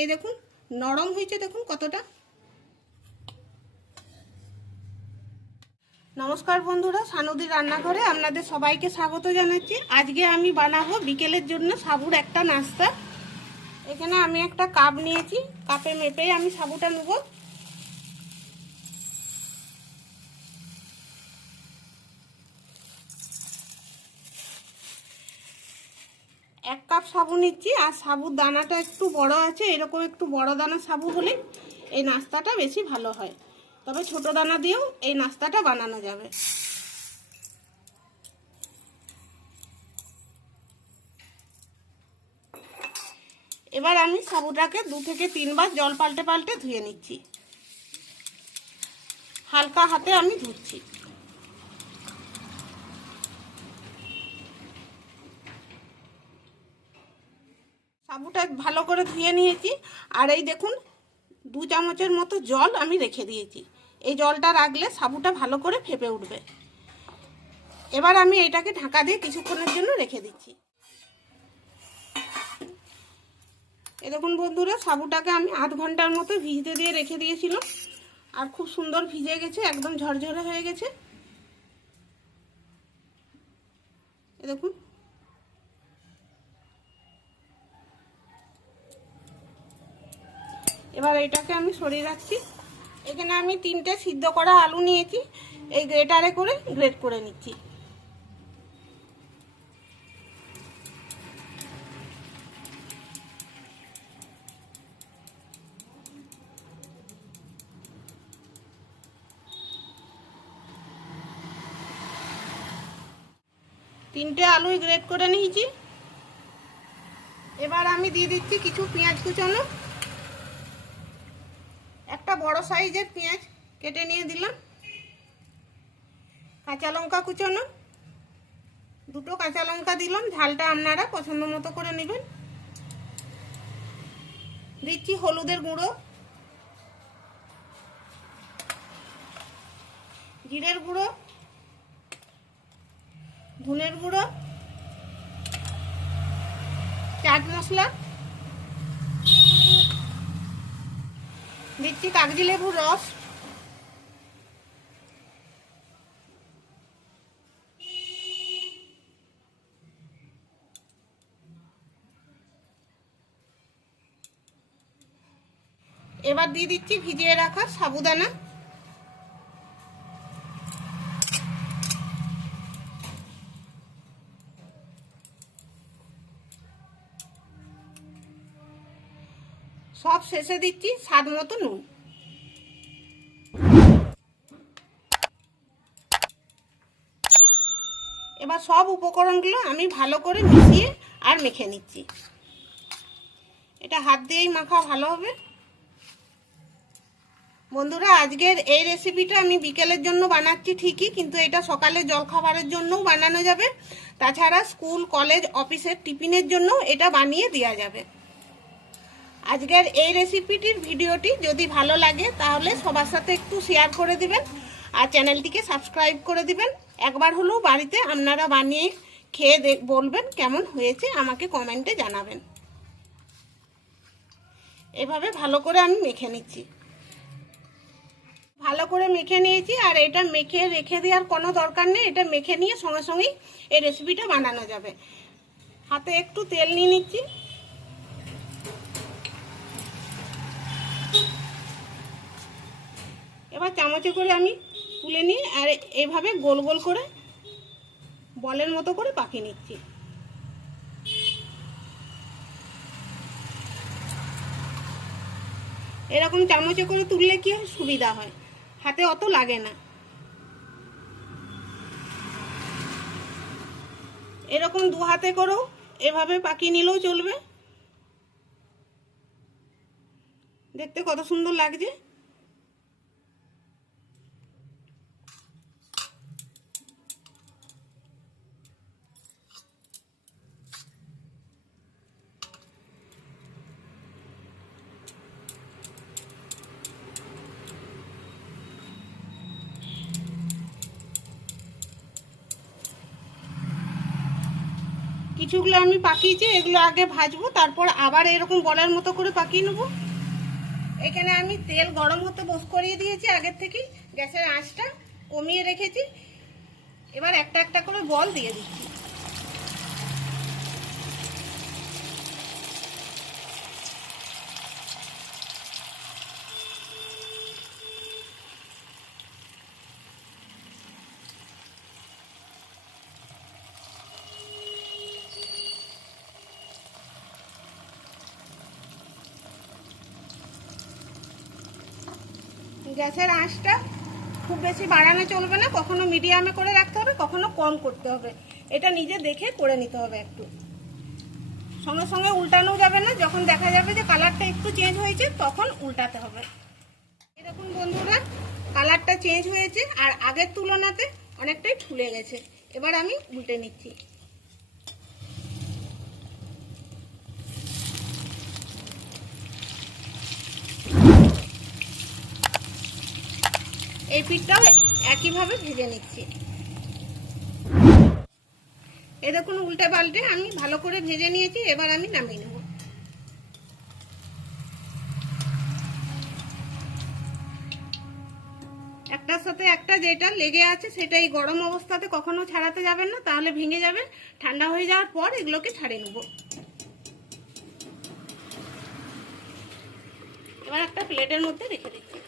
এই দেখুন, নরম হয়েছে দেখুন কতটা। নমস্কার বন্ধুরা সানুদি রান্নাঘরে আপনাদের সবাইকে স্বাগত জানাচ্ছি। আজকে আমি বানাবো বিকেলের জন্য সাবুর একটা নাস্তা। এখানে আমি একটা কাপ নিয়েছি, কাপে মেপেই আমি সাবুটা নেব এক কাপ সাবু নিচ্ছি, আর সাবুর দানাটা একটু বড় আছে, এরকম একটু বড় দানা সাবু হলে এই নাস্তাটা বেশি ভালো হয়। তবে ছোট দানা দিয়েও এই নাস্তাটা বানানো যাবে। এবার আমি সাবুটাকে দু থেকে তিনবার জল পাল্টে পাল্টে ধুয়ে নিচ্ছি। হালকা হাতে আমি ধুচ্ছি। সাবুটা ভালো করে ধুয়ে নিয়েছি। আর এই দেখুন, দু চামচের মতো জল আমি রেখে দিয়েছি। এই জলটা রাখলে সাবুটা ভালো করে ফেপে উঠবে। এবার আমি এটাকে ঢাকা দিয়ে কিছুক্ষণের জন্য রেখে দিচ্ছি। এ দেখুন বন্ধুরা, সাবুটাকে আমি আধ ঘণ্টার মতো ভিজতে দিয়ে রেখে দিয়েছিলাম। আর খুব সুন্দর ভিজে গেছে, একদম ঝরঝরে হয়ে গেছে। এ দেখুন এবার এটাকে আমি সরিয়ে রাখছি। এখানে আমি তিনটে সিদ্ধ করা আলু নিয়েছি। এই গ্রেটারে করে গ্রেট করে নিচ্ছি। তিনটে আলুই গ্রেট করে নিয়েছি। এবার আমি দিয়ে দিচ্ছি কিছু পেঁয়াজ কুচানো। বড় সাইজের পেঁয়াজ কেটে নিয়ে দিলাম। কাঁচা লঙ্কা কুচানো। দুটো কাঁচা লঙ্কা দিলাম, ঝালটা আপনারা পছন্দ মতো করে নেবেন। দিচ্ছি হলুদের গুঁড়ো। জিরের গুঁড়ো। ধনের গুঁড়ো। চাট মশলা। দিচ্ছি কাগজি লেবুর রস। এবার দিয়ে দিচ্ছি ভিজিয়ে রাখা সাবুদানা। সব শেষে দিচ্ছি স্বাদ মতো নুন। এবার সব উপকরণগুলো আমি ভালো করে মিশিয়ে আর মেখে নিচ্ছি। এটা হাত দিয়েই মাখা ভালো হবে। বন্ধুরা, আজকের এই রেসিপিটা আমি বিকেলের জন্য বানাচ্ছি ঠিকই, কিন্তু এটা সকালে জলখাবারের জন্যও বানানো যাবে। তাছাড়া স্কুল, কলেজ, অফিসের টিফিনের জন্য এটা বানিয়ে দেওয়া যাবে। আজকের এই রেসিপিটির ভিডিওটি যদি ভালো লাগে, তাহলে সবার সাথে একটু শেয়ার করে দিবেন আর চ্যানেলটিকে সাবস্ক্রাইব করে দিবেন। একবার হলেও বাড়িতে আপনারা বানিয়ে খেয়ে বলবেন কেমন হয়েছে, আমাকে কমেন্টে জানাবেন। এভাবে ভালো করে আমি মেখে নিচ্ছি। ভালো করে মেখে নিয়েছি, আর এটা মেখে রেখে দেওয়ার কোনো দরকার নেই, এটা মেখে নিয়ে সঙ্গে সঙ্গেই এই রেসিপিটা বানানো যাবে। হাতে একটু তেল নিয়ে নিচ্ছি। চামচে করে আমি তুলে নিই আর এইভাবে গোল গোল করে বলের মতো করে পাকিয়ে নিচ্ছি। এরকম চামচে করে তুললে কি সুবিধা হয়। হাতে অত লাগে না। এরকম দু হাতে করেও এভাবে পাকিয়ে নিলেও চলবে। দেখতে কত সুন্দর লাগছে। কিছুগুলো আমি পাকিয়েছি, এগুলো আগে ভাজবো, তারপর আবার এরকম বলার মতো করে পাকিয়ে নেব। এখানে আমি তেল গরম হতে বস করিয়ে দিয়েছি আগের থেকেই, গ্যাসের আঁচটা কমিয়ে রেখেছি। এবার একটা একটা করে বল দিয়ে দিচ্ছি। গ্যাসের আঁচটা খুব বেশি বাড়ানো চলবে না, কখনো মিডিয়ামে করে রাখতে হবে, কখনো কম করতে হবে। এটা নিজে দেখে করে নিতে হবে একটু। সঙ্গে সঙ্গে উল্টানো যাবে না, যখন দেখা যাবে যে কালারটা একটু চেঞ্জ হয়েছে, তখন উল্টাতে হবে। এরকম বন্ধুরা, কালারটা চেঞ্জ হয়েছে, আর আগের তুলনাতে অনেকটাই ফুলে গেছে। এবার আমি উল্টে নিচ্ছি। এই পিঠটাও একইভাবে ভেজে নিচ্ছি। এ দেখুন উল্টে পাল্টে আমি ভালো করে ভেজে নিয়েছি, এবার আমি নামিয়ে নেব। একটার সাথে একটা যেটা লেগে আছে সেটা এই গরম অবস্থাতে কখনো ছাড়াতে যাবেন না, তাহলে ভেঙে যাবে ঠান্ডা হয়ে যাওয়ার পর এগুলোকে ছাড়িয়ে নেব। এবার একটা প্লেটের মধ্যে রেখে দিচ্ছি।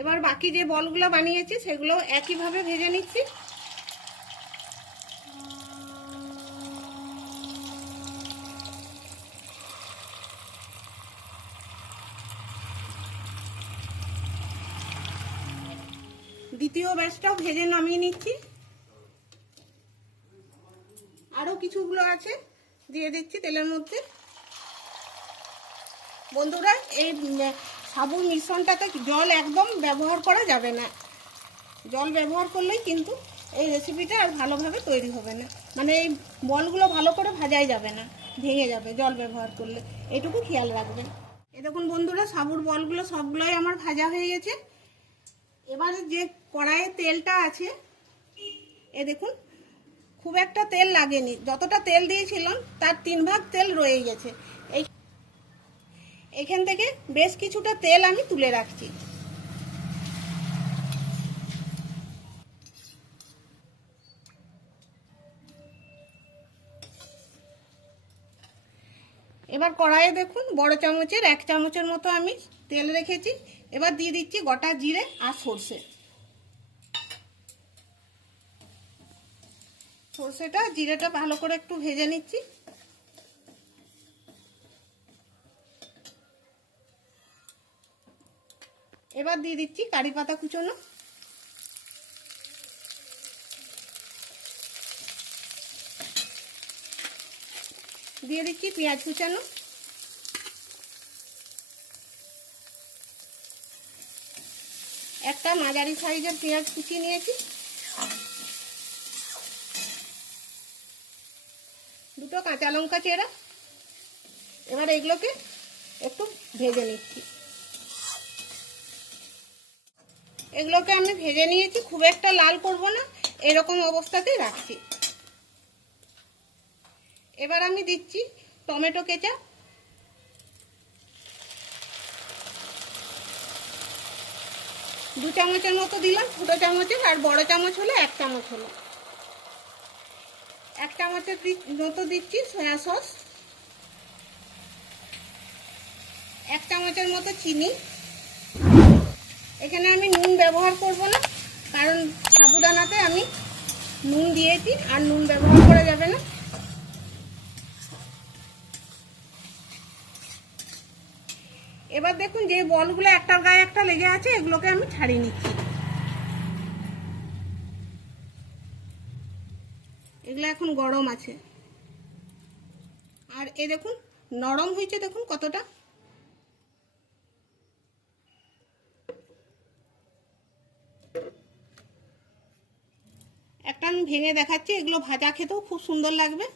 এবার বাকি যে বলগুলো বানিয়েছি, সেগুলো একইভাবে ভেজে নিচ্ছি। দ্বিতীয় ব্যাচটাও ভেজে নামিয়ে নিচ্ছি। আরও কিছুগুলো আছে, দিয়ে দিচ্ছি তেলের মধ্যে। বন্ধুরা, এই সাবুর মিশ্রণটাতে জল একদম ব্যবহার করা যাবে না। জল ব্যবহার করলেই কিন্তু এই রেসিপিটা আর ভালোভাবে তৈরি হবে না। মানে এই বলগুলো ভালো করে ভাজাই যাবে না, ভেঙে যাবে জল ব্যবহার করলে। এটুকু খেয়াল রাখবেন। এ দেখুন বন্ধুরা, সাবুর বলগুলো সবগুলোই আমার ভাজা হয়ে গেছে। এবার যে কড়াইয়ে তেলটা আছে, এ দেখুন, খুব একটা তেল লাগেনি। যতটা তেল দিয়েছিলাম, তার তিন ভাগ তেল রয়ে গেছে। এখান থেকে বেশ কিছুটা তেল আমি তুলে রাখছি। এবার কড়াইয়ে দেখুন, বড় চামচের, এক চামচের মতো আমি তেল রেখেছি। এবার দিয়ে দিচ্ছি গোটা জিরে আর সর্ষে। সর্ষেটা জিরেটা ভালো করে একটু ভেজে নিচ্ছি। এবার দিয়ে দিচ্ছি কারি পাতা কুচোনো। দিয়ে দিচ্ছি পেঁয়াজ কুচানো। একটা মাঝারি সাইজের পেঁয়াজ কুচিয়ে নিয়েছি। দুটো কাঁচা লঙ্কা চেরা। এবার এগুলোকে একটু ভেজে নিচ্ছি। এগুলোকে আমি ভেজে নিয়েছি, খুব একটা লাল করব না, এরকম অবস্থাতেই রাখছি। এবার আমি দিচ্ছি টমেটো কেচাপ। দু চামচের মতো দিলাম, ছোটো চামচের আর বড় চামচ হলে এক চামচ হলো। এক চামচের মতো দিচ্ছি সয়া সস। এক চামচের মতো চিনি। এখানে আমি নুন ব্যবহার করব না, কারণ সাবুদানাতে আমি নুন দিয়েছি, আর নুন ব্যবহার করা যাবে না। এবার দেখুন যে বলগুলো একটার গায়ে একটা লেগে আছে, এগুলোকে আমি ছাড়িয়ে নিচ্ছি। এগুলো এখন গরম আছে। আর এ দেখুন, নরম হয়েছে দেখুন কতটা একটা আমি ভেঙে দেখাচ্ছি, এগুলো ভাজা খেতেও খুব সুন্দর লাগবে।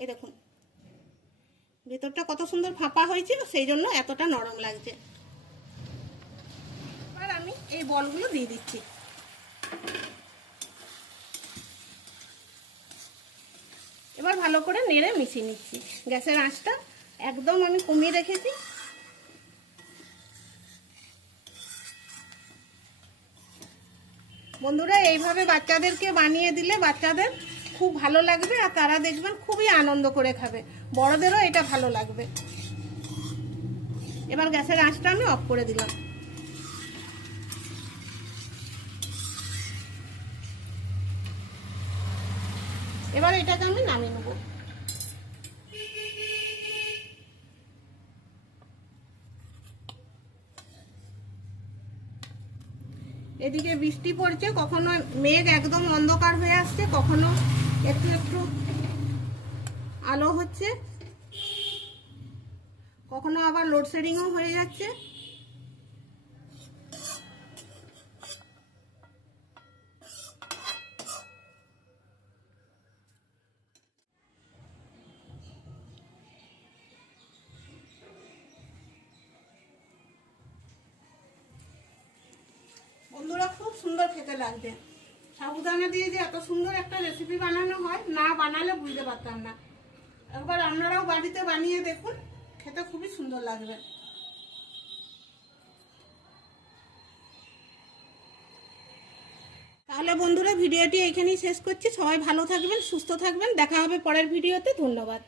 এই দেখুন, ভেতরটা কত সুন্দর ফাঁপা হয়েছে সেই জন্য এতটা নরম লাগছে। এবার আমি এই বলগুলো দিয়ে দিচ্ছি। এবার ভালো করে নেড়ে মিশিয়ে নিচ্ছি। গ্যাসের আঁচটা একদম আমি কমিয়ে রেখেছি। বন্ধুরা, এইভাবে বাচ্চাদেরকে বানিয়ে দিলে বাচ্চাদের খুব ভালো লাগবে আর তারা দেখবেন খুবই আনন্দ করে খাবে। বড়দেরও এটা ভালো লাগবে। এবার গ্যাসের আঁচটা আমি অফ করে দিলাম। এবার এটাকে আমি নামিয়ে নেব। এদিকে বৃষ্টি পড়ছে, কখনো মেঘ একদম অন্ধকার হয়ে আসছে, কখনো একটু একটু আলো হচ্ছে, কখনো আবার লোডশেডিংও হয়ে যাচ্ছে। সুন্দর খেতে লাগবে। সাবুদানা দিয়ে যে এত সুন্দর একটা রেসিপি বানানো হয়, না বানালে বুঝতে পারতাম না। একবার আপনারাও বাড়িতে বানিয়ে দেখুন, খেতে খুবই সুন্দর লাগবে। তাহলে বন্ধুরা, ভিডিওটি এখানেই শেষ করছি। সবাই ভালো থাকবেন, সুস্থ থাকবেন। দেখা হবে পরের ভিডিওতে। ধন্যবাদ।